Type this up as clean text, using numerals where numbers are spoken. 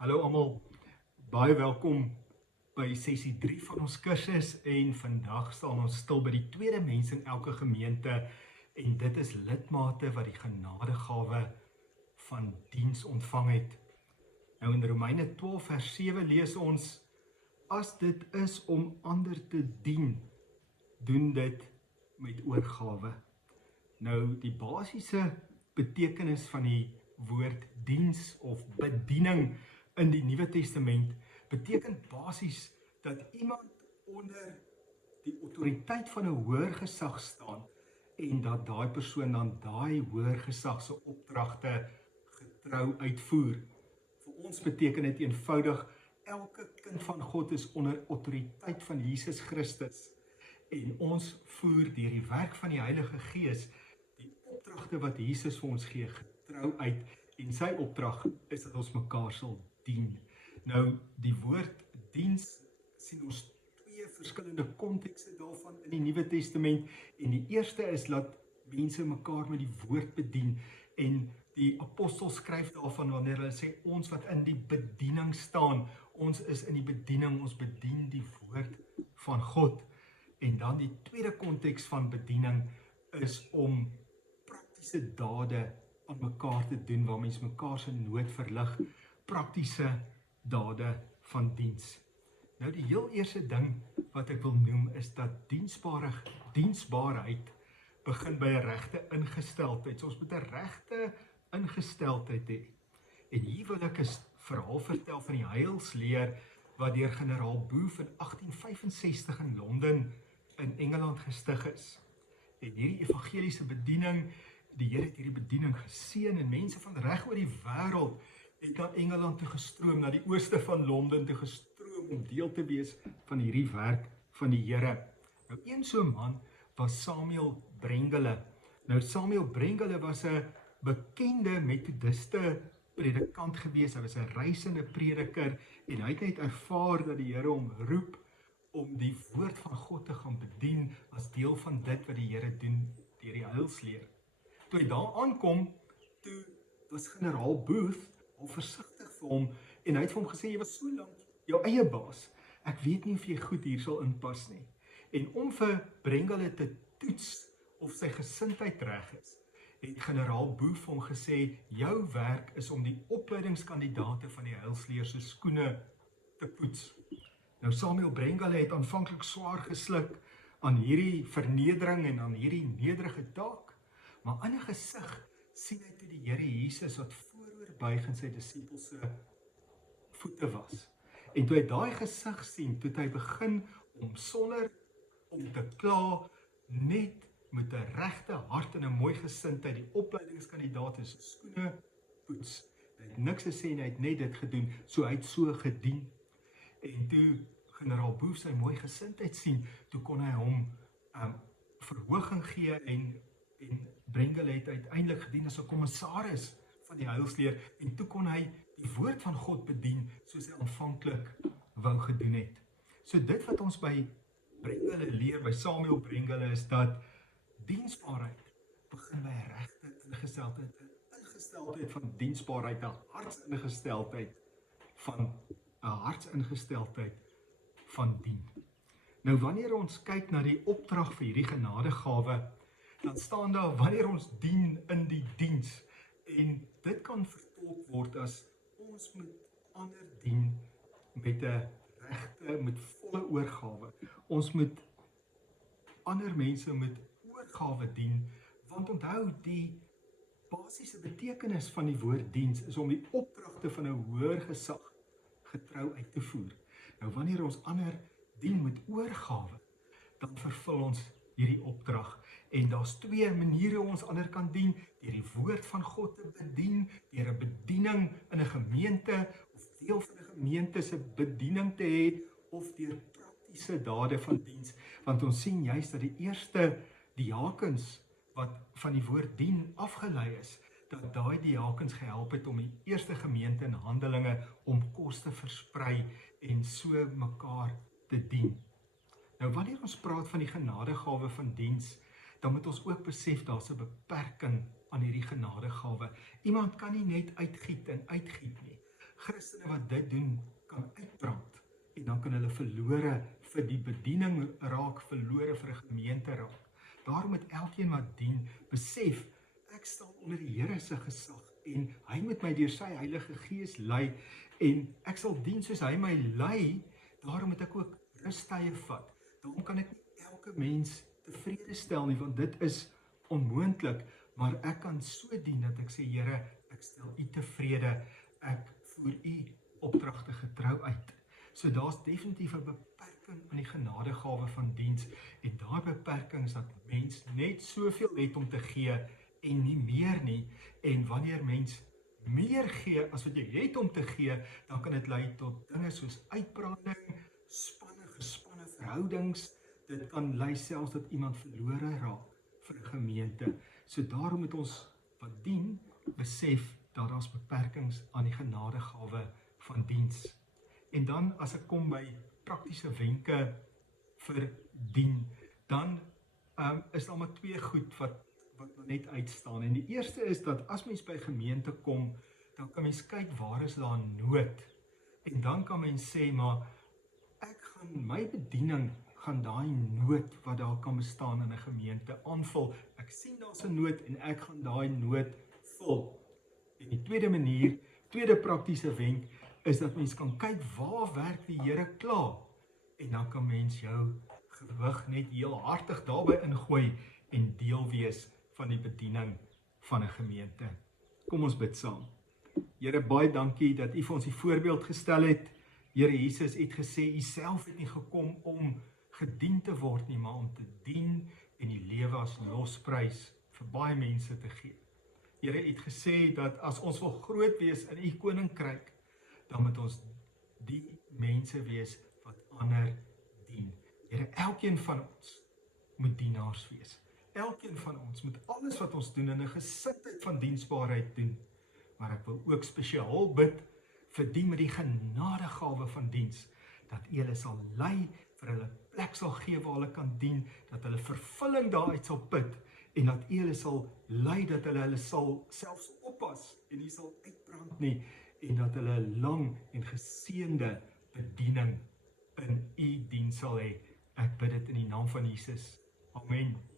Hallo almal, baie welkom by sessie 3 van ons kursus en vandag staan ons stil by die tweede mens in elke gemeente en dit is lidmate wat die genadegawe van diens ontvang het. Nou in Romeine 12 vers 7 lees ons, as dit is om ander te dien, doen dit met oorgawe. Nou die basiese betekenis van die woord diens of bediening in die Nuwe Testament beteken basies dat iemand onder die autoriteit van 'n hoër gesag staan en dat daai persoon dan daai hoër gesag se opdragte getrou uitvoer. Vir ons beteken dit eenvoudig, elke kind van God is onder autoriteit van Jesus Christus en ons voer deur die werk van die Heilige Gees die opdragte wat Jesus vir ons gee getrou uit en sy opdrag is dat ons mekaar sal dien. Nou, die woord diens sien ons twee verskillende kontekste daarvan in die Nuwe Testament en die eerste is dat mense mekaar met die woord bedien en die apostel skryf daarvan wanneer hulle sê ons wat in die bediening staan, ons is in die bediening, ons bedien die woord van God. En dan die tweede konteks van bediening is om praktiese dade aan mekaar te doen waar mens mekaar se nood verlig, praktiese dade van diens. Nou die heel eerste ding wat ek wil noem is dat diensbaarheid begin by 'n regte ingesteldheid. So ons moet 'n regte ingesteldheid hê. En hier wil ek 'n verhaal vertel van die heilsleer wat deur generaal Booth in 1865 in Londen in Engeland gestig is. En hierdie evangeliese bediening, die Here het hierdie bediening geseën en mense van reg oor die wêreld het na Engeland toe gestroom, na die ooste van Londen toe gestroom om deel te wees van hierdie werk van die Here. Nou een so 'n man was Samuel Brengele. Nou Samuel Brengele was 'n bekende methodiste predikant gewees, hy was 'n reisende prediker en hy het net ervaar dat die Here hom roep om die woord van God te gaan bedien as deel van dit wat die Here doen deur die heilsleer. Toe hy daar aankom, toe was generaal Booth al versigtig vir hom en hy het vir hom gesê, jy was so lank jou eie baas, ek weet nie of jy goed hier sal inpas nie. En om vir Brengele te toets of sy gesindheid reg is, het generaal Booth vir hom gesê, jou werk is om die opleidingskandidate van die heilsleer se skoene te poets. Nou Samuel Brengele het aanvanklik swaar gesluk aan hierdie vernedering en aan hierdie nederige taak, maar in 'n gesig sien hy toe die Here Jesus wat vooroor buig in sy disippels se voete was. En toe hy daai gesig sien, toe hy begin om sonder om te kla, net met 'n regte hart en 'n mooi gesindheid die opleidingskandidate se skoene poets. Hy het niks gesê en hy het net dit gedoen, so hy het so gedien. En toe generaal Booth sy mooi gesindheid sien, toe kon hy hom verhoging gee en Brengele het uiteindelik gedien as 'n kommissaris van die heilsleer en toe kon hy die woord van God bedien soos hy aanvanklik wou gedoen het. So dit wat ons by Brengele leer, by Samuel Brengele is dat diensbaarheid begin by 'n regte ingesteldheid van diensbaarheid, 'n hartsingesteldheid van dien. Nou wanneer ons kyk na die opdrag vir hierdie genadegawe, dan staan daar wanneer ons dien in die diens en dit kan vertolk word as ons moet ander dien met 'n regte, met volle oorgawe. Ons moet ander mense met oorgawe dien, want onthou die basiese betekenis van die woord diens is om die opdragte van 'n hoër gesag getrou uit te voer. Nou wanneer ons ander dien met oorgawe, dan vervul ons hierdie opdrag. En daar's twee maniere hoe ons ander kan dien, deur die woord van God te bedien, deur 'n bediening in 'n gemeente, of deel van 'n gemeente se bediening te hê, of deur praktiese dade van diens, want ons sien juist dat die eerste diakens wat van die woord dien afgelei is, dat daai diakens gehelp het om die eerste gemeente in Handelinge om kos te versprei en so mekaar te dien. Nou wanneer ons praat van die genadegawe van diens, dan moet ons ook besef daar's 'n beperking aan hierdie genadegawe. Iemand kan nie net uitgiet en uitgiet nie. Christene wat dit doen, kan uitbrand. En dan kan hulle verlore vir die bediening raak, verlore vir 'n gemeente raak. Daarom moet elkeen wat dien, besef, ek staan onder die Here se gesag en hy moet my deur sy Heilige Gees lei en ek sal dien soos hy my lei. Daarom moet ek ook rustye vat. Daarom kan ek nie elke mens tevrede stel nie, want dit is onmoontlik, maar ek kan so dien dat ek sê, Here, ek stel U tevrede, ek voer U opdragte getrou uit. So daar's definitief 'n beperking aan die genadegawe van diens en daai beperking is dat mens net soveel het om te gee en nie meer nie. En wanneer mens meer gee as wat jy het om te gee, dan kan dit lei tot dinge soos uitbranding, gespanne verhoudings. Dit kan lei selfs dat iemand verlore raak vir 'n gemeente. So daarom moet ons wat dien, besef dat daar's beperkings aan die genadegawe van diens. En dan as ek kom by praktiese wenke vir dien, dan is daar maar 2 goed wat net uitstaan. En die eerste is dat as mens by gemeente kom, dan kan mens kyk waar is daar nood. En dan kan mens sê, maar my bediening gaan daai nood wat daar kan bestaan in 'n gemeente aanvul. Ek sien daar's 'n nood en ek gaan daai nood vul. En die tweede praktiese wenk is dat mens kan kyk waar werk die Here klaar. En dan kan mens jou gewig net heel hartig daarby ingooi en deel wees van die bediening van 'n gemeente. Kom ons bid saam. Here, baie dankie dat U vir ons die voorbeeld gestel het. Here Jesus het gesê, U self het nie gekom om gedien te word nie, maar om te dien en die lewe as losprys vir baie mense te gee. Here het gesê dat as ons wil groot wees in U koninkryk, dan moet ons die mense wees wat ander dien. Here, elkeen van ons moet dienaars wees. Elkeen van ons moet alles wat ons doen in 'n gesindheid van diensbaarheid doen. Maar ek wil ook spesiaal bid vir die met die genadegawe van diens, dat U hulle sal lei, vir hulle plek sal gee waar hulle kan dien, dat hulle vervulling daaruit sal put, en dat U hulle sal lei, dat hulle sal selfs oppas, en nie sal uitbrand nie, en dat hulle 'n lang en geseënde bediening in U diens sal hê. Ek bid dit in die naam van Jesus. Amen.